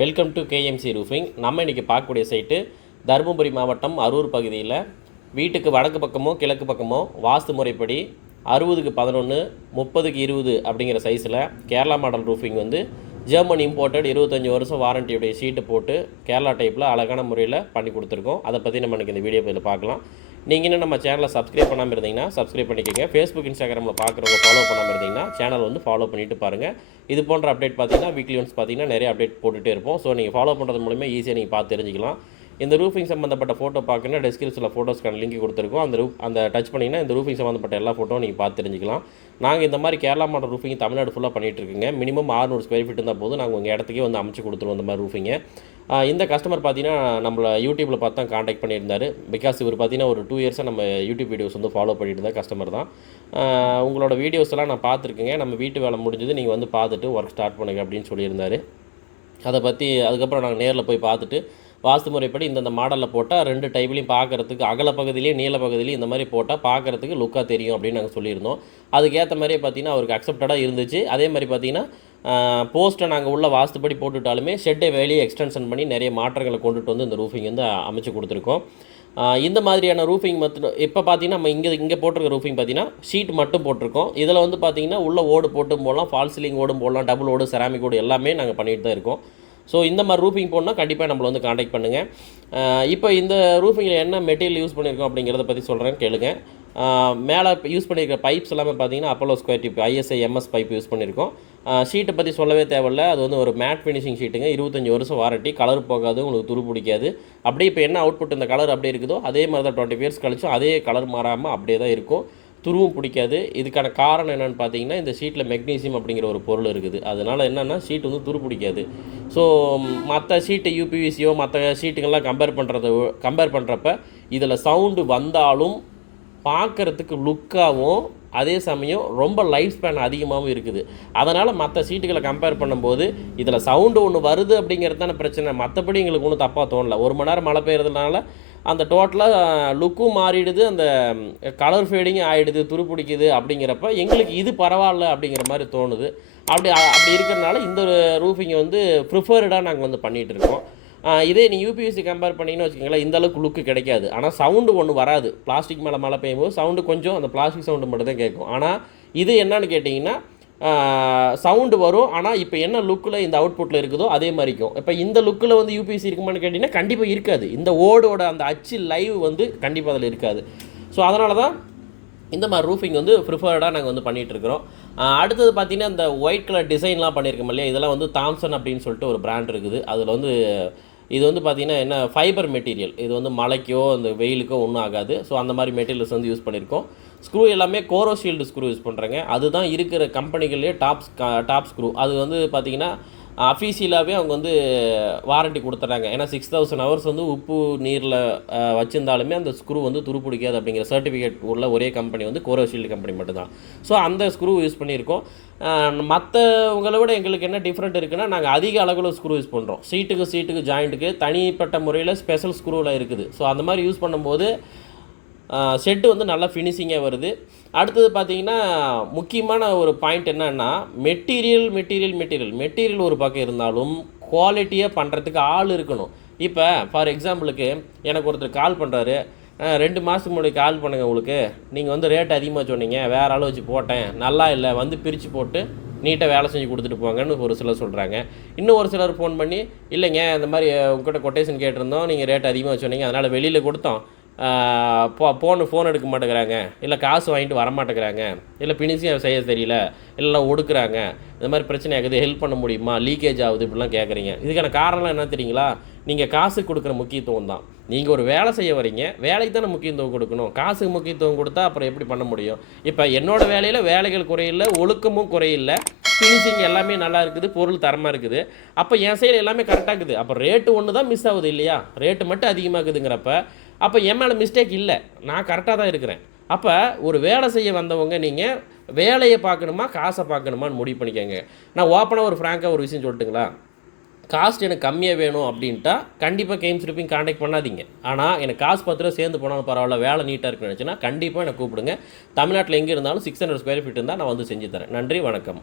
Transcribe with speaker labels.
Speaker 1: Welcome to KMC roofing நம்ம இன்றைக்கி பார்க்கக்கூடிய சைட்டு தருமபுரி மாவட்டம் அரூர் பகுதியில். வீட்டுக்கு வடக்கு பக்கமோ கிழக்கு பக்கமோ வாஸ்து முறைப்படி அறுபதுக்கு பதினொன்று முப்பதுக்கு இருபது அப்படிங்கிற சைஸில் கேரளா மாடல் ரூஃபிங் வந்து ஜெர்மன் இம்போர்ட்டட் இருபத்தஞ்சி வருஷம் வாரண்டியுடைய ஷீட்டு போட்டு கேரளா டைப்பில் அழகான முறையில் பண்ணி கொடுத்துருக்கோம். அதை பற்றி நம்ம இன்றைக்கி இந்த வீடியோ பதில் பார்க்கலாம். நீங்கள் இன்னும் நம்ம சேனலை சப்ஸ்கிரைப் பண்ணாமல் இருந்தீங்கன்னா சப்ஸ்கிரைப் பண்ணிக்கோங்க. ஃபேஸ்புக் இன்ஸ்டாகிராமில் பார்க்குறவங்க ஃபாலோ பண்ணாமல் இருந்தீங்கன்னா சேனல் வந்து ஃபாலோ பண்ணிட்டு பாருங்கள் இது போன்ற அப்டேட் பார்த்தீங்கன்னா வீக்லி ஒன்ஸ் பார்த்தீங்கன்னா நிறைய அப்டேட் போட்டுகிட்டே இருப்போம். ஸோ நீங்கள் ஃபாலோ பண்ணுறது மூலிமா ஈஸியாக நீங்கள் பார்த்து தெரிஞ்சுக்கலாம். இந்த ரூஃபிங் சம்மந்தப்பட்ட ஃபோட்டோ பார்க்கணுன்னா டெஸ்கிரிப்ஷனில் ஃபோட்டோஸ்க்கான லிங்க் கொடுத்துருக்கோம். அந்த ரூப் அந்த டச் பண்ணிங்கன்னா இந்த ரூஃபிங் சம்மந்தப்பட்ட எல்லா ஃபோட்டோவும் நீங்கள் பார்த்து தெரிஞ்சுக்கலாம். நாங்கள் இந்த மாதிரி கேரளா மாடல் ரூஃபிங் தமிழ்நாடு ஃபுல்லாக பண்ணிகிட்ருக்கோங்க மினிமம் 600 ஸ்கொயர் ஃபீட் இருந்தால் போதும். நாங்கள் உங்கள் இடத்துக்கே வந்து அமைச்சு கொடுத்துருவோம் இந்த மாதிரி ரூஃபிங்கை இந்த கஸ்டமர் பார்த்தீங்கன்னா நம்மளை யூடியூப்பில் பார்த்து தான் காண்டாக்ட் பண்ணியிருந்தாரு. பிகாஸ் இவர் பார்த்தீங்கன்னா ஒரு டூ இயர்ஸாக நம்ம யூடியூப் வீடியோஸ் வந்து ஃபாலோ பண்ணிட்டு இருந்தால் கஸ்டமர் தான். உங்களோட வீடியோஸ் எல்லாம் நான் பார்த்துருக்கேங்க. நம்ம வீட்டு வேலை முடிஞ்சது நீங்கள் வந்து பார்த்துட்டு ஒர்க் ஸ்டார்ட் பண்ணுங்க அப்படின்னு சொல்லியிருந்தாரு. அதை பற்றி அதுக்கப்புறம் நாங்கள் நேரில் போய் பார்த்துட்டு வாஸ்து முறைப்படி இந்தந்த மாடலில் போட்டால் ரெண்டு டைப்லையும் பார்க்குறதுக்கு அகல பகுதியிலையும் நீள பகுதியிலையும் இந்த மாதிரி போட்டால் பார்க்குறதுக்கு லுக்காக தெரியும் அப்படின்னு நாங்கள் சொல்லியிருந்தோம். அதுக்கேற்ற மாதிரியே பார்த்தீங்கன்னா அவருக்கு அக்செப்டடாக இருந்துச்சு. அதே மாதிரி பார்த்தீங்கன்னா போஸ்ட்டை நாங்கள் உள்ள வாஸ்துப்படி போட்டுவிட்டாலுமே ஷெட்டை வெளியே எக்ஸ்டென்ஷன் பண்ணி நிறைய மாற்றங்களை கொண்டுட்டு வந்து இந்த ரூஃபிங் வந்து அமைச்சு கொடுத்துருக்கோம். இந்த மாதிரியான ரூஃபிங் மட்டும் இப்போ பார்த்தீங்கன்னா நம்ம இங்கே இங்கே போட்டிருக்க ரூஃபிங் பார்த்தீங்கன்னா ஷீட் மட்டும் போட்டிருக்கோம். இதில் வந்து பார்த்தீங்கன்னா உள்ள ஓடு போட்டும் போடலாம் ஃபால் சீலிங் ஓடும் போடலாம் டபுள் ஓடு செராமிக் ஓடு எல்லாமே நாங்கள் பண்ணிட்டு தான் இருக்கோம். ஸோ இந்த மாதிரி ரூஃபிங் போடணும்னா கண்டிப்பாக நம்மளை வந்து காண்டாக்ட் பண்ணுங்கள் இப்போ இந்த ரூஃபிங்கில் என்ன மெட்டீரியல் யூஸ் பண்ணியிருக்கோம் அப்படிங்கிறத பற்றி சொல்கிறேன் கேளுங்க. மேலே யூஸ் பண்ணியிருக்க பைப்ஸ் எல்லாமே பார்த்தீங்கன்னா Apollo square dip ISI MS pipe use பண்ணியிருக்கோம் ஷீட்டை பற்றி சொல்லவே தேவையில்ல. அது வந்து ஒரு மேட் ஃபினிஷிங் ஷீட்டுங்க இருபத்தஞ்சி வருஷம் வாரண்டி கலர் போகாது உங்களுக்கு துரு பிடிக்காது. அப்படியே இப்போ என்ன அவுட்புட் இந்த கலர் அப்படியே இருக்குதோ அதே மாதிரி தான் டுவெண்ட்டி இயர்ஸ் கழிச்சும் அதே கலர் மாறாமல் அப்படியே தான் இருக்கும். துருவும் பிடிக்காது. இதுக்கான காரணம் என்னென்னு பார்த்தீங்கன்னா இந்த ஷீட்டில் மெக்னீசியம் அப்படிங்கிற ஒரு பொருள் இருக்குது. அதனால் என்னென்னா சீட் வந்து துரு பிடிக்காது. ஸோ மற்ற சீட்டை யூபிவிசியோ மற்ற சீட்டுங்கள்லாம் கம்பேர் பண்ணுறத கம்பேர் பண்ணுறப்ப இதில் சவுண்டு வந்தாலும் பார்க்குறதுக்கு லுக்காகவும் அதே சமயம் ரொம்ப லைஃப் ஸ்பேன் அதிகமாகவும் இருக்குது. அதனால் மற்ற சீட்டுகளை கம்பேர் பண்ணும்போது இதில் சவுண்டு ஒன்று வருது அப்படிங்கிறது தானே பிரச்சனை. மற்றபடி எங்களுக்கு ஒன்றும் தப்பாக தோணலை. ஒரு மணி நேரம் மழை பெய்யறதுனால அந்த டோட்டலாக லுக்கும் மாறிடுது. அந்த கலர் ஃபேடிங்கும் ஆகிடுது துருப்பிடிக்குது அப்படிங்கிறப்ப எங்களுக்கு இது பரவாயில்ல அப்படிங்கிற மாதிரி தோணுது. அப்படி அப்படி இருக்கிறனால இந்த ரூஃபிங்கை வந்து ப்ரிஃபர்டாக நாங்கள் வந்து பண்ணிகிட்டு இருக்கோம். இதே நீ யூபிஎஸ்சி கம்பேர் பண்ணிங்கன்னு வச்சுக்கோங்களேன் இந்த அளவுக்கு லுக்கு கிடைக்காது. ஆனால் சவுண்டு ஒன்று வராது. பிளாஸ்டிக் மேலே மழை பெய்யும்போது சவுண்டு கொஞ்சம் அந்த பிளாஸ்டிக் சவுண்டு மட்டும் தான் கேட்கும். ஆனால் இது என்னன்னு கேட்டிங்கன்னா சவுண்டு வரும். ஆனால் இப்போ என்ன லுக்கில் இந்த அவுட்புட்டில் இருக்குதோ அதே மாதிரிக்கும் இப்போ இந்த லுக்கில் வந்து யூபிஎஸ்சி இருக்குமான்னு கேட்டிங்கன்னா கண்டிப்பாக இருக்காது. இந்த ஓடோட அந்த அச்சு லைவ் வந்து கண்டிப்பாக அதில் இருக்காது. ஸோ அதனால தான் இந்த மாதிரி ரூஃபிங் வந்து ப்ரிஃபர்டாக நாங்கள் வந்து பண்ணிகிட்டு இருக்கிறோம். அடுத்தது பார்த்திங்கன்னா இந்த ஒயிட் கலர் டிசைன்லாம் பண்ணியிருக்கோம் இல்லையா? இதெல்லாம் வந்து தாம்சன் அப்படின்னு சொல்லிட்டு ஒரு பிராண்ட் இருக்குது. அதில் வந்து இது வந்து பார்த்திங்கன்னா என்ன ஃபைபர் மெட்டீரியல் இது வந்து மழைக்கோ அந்த வெயிலுக்கோ ஒன்றும் ஆகாது. ஸோ அந்த மாதிரி மெட்டீரியல்ஸ் வந்து யூஸ் பண்ணியிருக்கோம் ஸ்க்ரூ எல்லாமே கோரோ ஷீல்டு ஸ்க்ரூ யூஸ் பண்ணுறாங்க அதுதான் இருக்கிற கம்பெனிகள்லேயே டாப் டாப் ஸ்க்ரூ அது வந்து பார்த்திங்கன்னா அஃபீஷியலாகவே அவங்க வந்து வாரண்டி கொடுத்துட்றாங்க. ஏன்னா சிக்ஸ் தௌசண்ட் ஹவர்ஸ் வந்து உப்பு நீரில் வச்சுருந்தாலுமே அந்த ஸ்க்ரூ வந்து துரு பிடிக்காது அப்படிங்கிற சர்டிஃபிகேட் உள்ள ஒரே கம்பெனி வந்து கோரோஷீல்டு கம்பெனி மட்டும்தான். ஸோ அந்த ஸ்க்ரூ யூஸ் பண்ணியிருக்கோம். மற்றவங்களை விட எங்களுக்கு என்ன டிஃப்ரெண்ட் இருக்குன்னா நாங்கள் அதிக அளவில் ஸ்க்ரூ யூஸ் பண்ணுறோம் சீட்டுக்கு சீட்டுக்கு ஜாயிண்ட்டுக்கு தனிப்பட்ட முறையில் ஸ்பெஷல் ஸ்க்ரூவில் இருக்குது. ஸோ அந்த மாதிரி யூஸ் பண்ணும்போது செட்டு வந்து நல்லா ஃபினிஷிங்காக வருது. அடுத்தது பார்த்தீங்கன்னா முக்கியமான ஒரு பாயிண்ட் என்னன்னா மெட்டீரியல் மெட்டீரியல் மெட்டீரியல் மெட்டீரியல் ஒரு பக்கம் இருந்தாலும் குவாலிட்டியாக பண்ணுறதுக்கு ஆள் இருக்கணும். இப்போ ஃபார் எக்ஸாம்பிளுக்கு எனக்கு ஒருத்தர் கால் பண்ணுறாரு ரெண்டு மாதத்துக்கு முன்னாடி கால் பண்ணுங்கள் உங்களுக்கு. நீங்கள் வந்து ரேட் அதிகமாக சொன்னீங்க. வேறு ஆள் வச்சு போட்டேன். நல்லா இல்லை. வந்து பிரித்து போட்டு நீட்டாக வேலை செஞ்சு கொடுத்துட்டு போங்கன்னு ஒரு சிலர் சொல்கிறாங்க இன்னும் ஒரு சிலர் ஃபோன் பண்ணி இல்லைங்க இந்த மாதிரி உங்கள்கிட்ட கொட்டேஷன் கேட்டிருந்தோம். நீங்கள் ரேட் அதிகமாக சொன்னீங்க. அதனால் வெளியில் கொடுத்தோம். போ ஃபோனு ஃபோன் எடுக்க மாட்டேங்கிறாங்க. இல்லை காசு வாங்கிட்டு வர மாட்டேங்கிறாங்க. இல்லை பினிஷிங் செய்ய தெரியல. இல்லை ஒடுக்குறாங்க. இந்த மாதிரி பிரச்சனை ஆகுது. ஹெல்ப் பண்ண முடியுமா? லீக்கேஜ் ஆகுது இப்படிலாம் கேட்குறீங்க இதுக்கான காரணம்லாம் என்ன தெரியுங்களா? நீங்கள் காசு கொடுக்குற முக்கியத்துவம் தான். நீங்கள் ஒரு வேலை செய்ய வரீங்க வேலைக்கு தானே முக்கியத்துவம் கொடுக்கணும். காசுக்கு முக்கியத்துவம் கொடுத்தா அப்புறம் எப்படி பண்ண முடியும்? இப்போ என்னோடய வேலையில் வேலைகள் குறையில்லை ஒழுக்கமும் குறையில்லை ஃபினிஷிங் எல்லாமே நல்லா இருக்குது. பொருள் தரமாக இருக்குது. அப்போ என் சைடு எல்லாமே கரெக்டாக இருக்குது. அப்போ ரேட்டு ஒன்று தான் மிஸ் ஆகுது இல்லையா? ரேட்டு மட்டும் அதிகமாகுதுங்கிறப்ப அப்போ என் மேலே மிஸ்டேக் இல்லை. நான் கரெக்டாக தான் இருக்கிறேன். அப்போ ஒரு வேலை செய்ய வந்தவங்க நீங்கள் வேலையை பார்க்கணுமா காசை பார்க்கணுமான்னு முடிவு பண்ணிக்கோங்க. நான் ஓப்பனாக ஒரு ஃப்ராங்காக ஒரு விஷயம் சொல்லட்டுங்களா? காஸ்ட் எனக்கு கம்மியாக வேணும் அப்படின்ட்டா கண்டிப்பாக கேம்ஸ் ரிப்பிங் காண்டாக்ட் பண்ணாதீங்க. ஆனால் எனக்கு காசு பத்து ரூபா சேர்ந்து போனாலும் பரவாயில்ல வேலை நீட்டாக இருக்குன்னு நினச்சின்னா கண்டிப்பாக எனக்கு கூப்பிடுங்க. தமிழ்நாட்டில் எங்கே இருந்தாலும் சிக்ஸ் ஹண்ட்ரட் ஸ்கொயர் ஃபீட் இருந்தால் நான் வந்து செஞ்சு தரேன். நன்றி வணக்கம்.